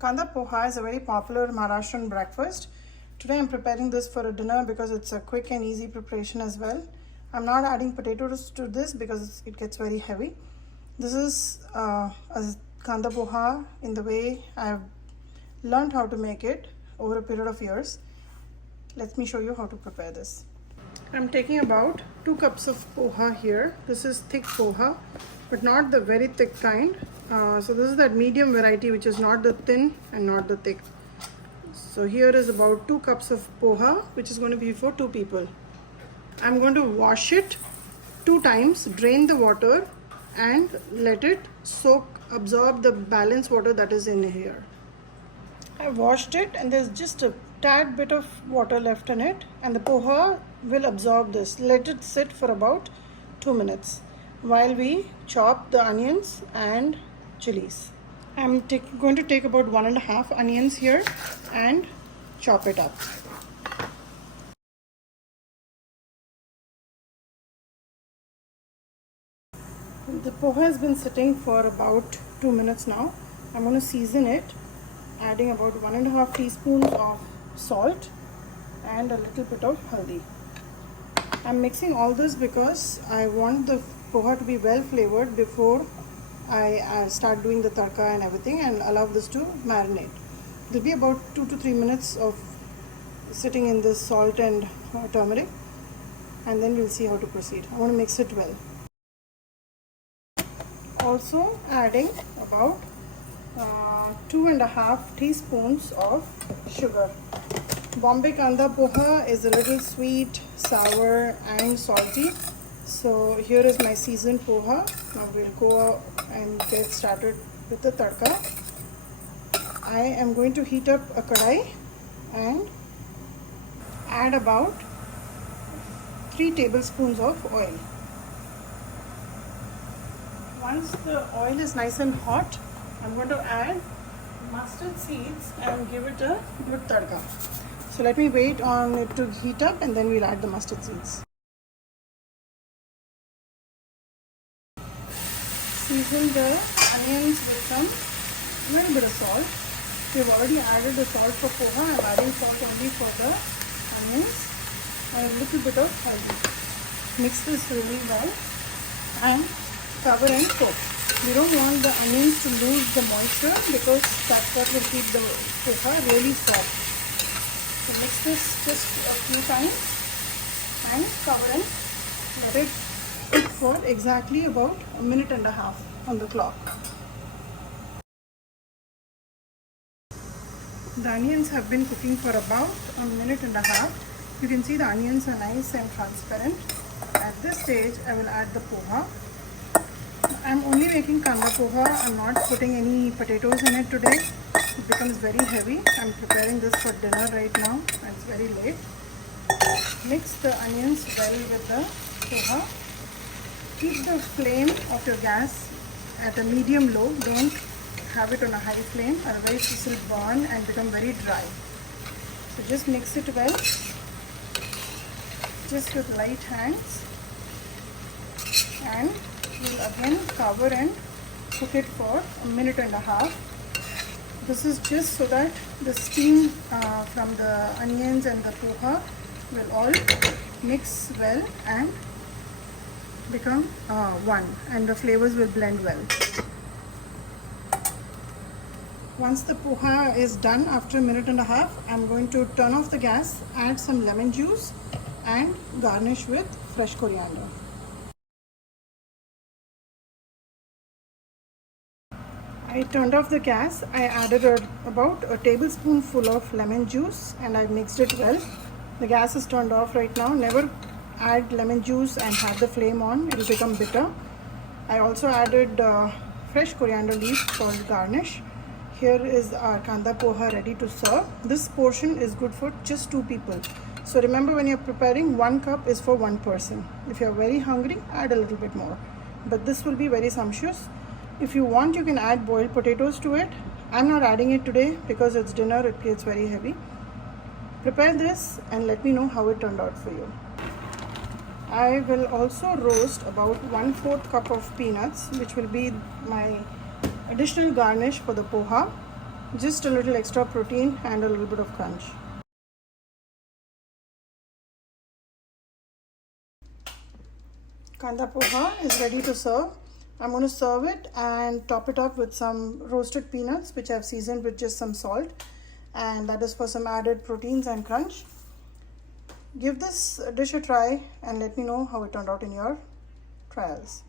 Kanda Poha is a very popular Maharashtrian breakfast. Today I'm preparing this for a dinner because it's a quick and easy preparation as well. I'm not adding potatoes to this because it gets very heavy. This is a Kanda Poha in the way I've learned how to make it over a period of years. Let me show you how to prepare this. I'm taking about 2 cups of poha here. This is thick poha, but not the very thick kind. So this is that medium variety, which is not the thin and not the thick. So here is about 2 cups of poha, which is going to be for 2 people. I'm going to wash it 2 times, drain the water and let it soak, absorb the balance water that is in here. I washed it and there's just a tad bit of water left in it, and the poha will absorb this. Let it sit for about 2 minutes while we chop the onions and chilies. I'm going to take about 1.5 onions here and chop it up. The poha has been sitting for about 2 minutes now. I'm going to season it, adding about 1.5 teaspoons of salt and a little bit of haldi. I'm mixing all this because I want the poha to be well flavored before I start doing the tadka and everything, and allow this to marinate. It will be about 2 to 3 minutes of sitting in this salt and turmeric, and then we'll see how to proceed. I want to mix it well. Also adding about 2.5 teaspoons of sugar. Bombay Kanda Poha is a little sweet, sour and salty. So here is my seasoned poha. Now we'll go and get started with the tadka. I am going to heat up a kadai and add about 3 tablespoons of oil. Once the oil is nice and hot, I'm going to add mustard seeds and give it a good tadka. So let me wait on it to heat up and then we'll add the mustard seeds. Season the onions with some little bit of salt. We've already added the salt for poha. I'm adding salt only for the onions and a little bit of haldi. Mix this really well and cover and cook. We don't want the onions to lose the moisture because that's what will keep the poha really soft. So mix this just a few times and cover and let it cook for exactly about 1.5 minutes on the clock. The onions have been cooking for about 1.5 minutes. You can see the onions are nice and transparent. At this stage, I will add the poha. I'm only making Kanda Poha. I'm not putting any potatoes in it today. It becomes very heavy. I'm preparing this for dinner right now and it's very late. Mix the onions well with the poha. Keep the flame of your gas at a medium low. Don't have it on a high flame, otherwise this will burn and become very dry. So just mix it well, just with light hands, and we'll again cover and cook it for 1.5 minutes. This is just so that the steam from the onions and the poha will all mix well and become one, and the flavors will blend well. Once the poha is done after 1.5 minutes, I'm going to turn off the gas, add some lemon juice and garnish with fresh coriander. I turned off the gas. I added about a tablespoonful of lemon juice and I mixed it well. The gas is turned off right now. Never add lemon juice and have the flame on. It will become bitter. I also added fresh coriander leaves for garnish. Here is our Kanda Poha ready to serve. This portion is good for just 2 people. So remember, when you're preparing, 1 cup is for 1 person. If you're very hungry, add a little bit more. But this will be very sumptuous. If you want, you can add boiled potatoes to it. I'm not adding it today because it's dinner, it gets very heavy. Prepare this and let me know how it turned out for you. I will also roast about 1/4 cup of peanuts, which will be my additional garnish for the poha. Just a little extra protein and a little bit of crunch. Kanda Poha is ready to serve. I'm going to serve it and top it up with some roasted peanuts, which I've seasoned with just some salt, and that is for some added proteins and crunch. Give this dish a try and let me know how it turned out in your trials.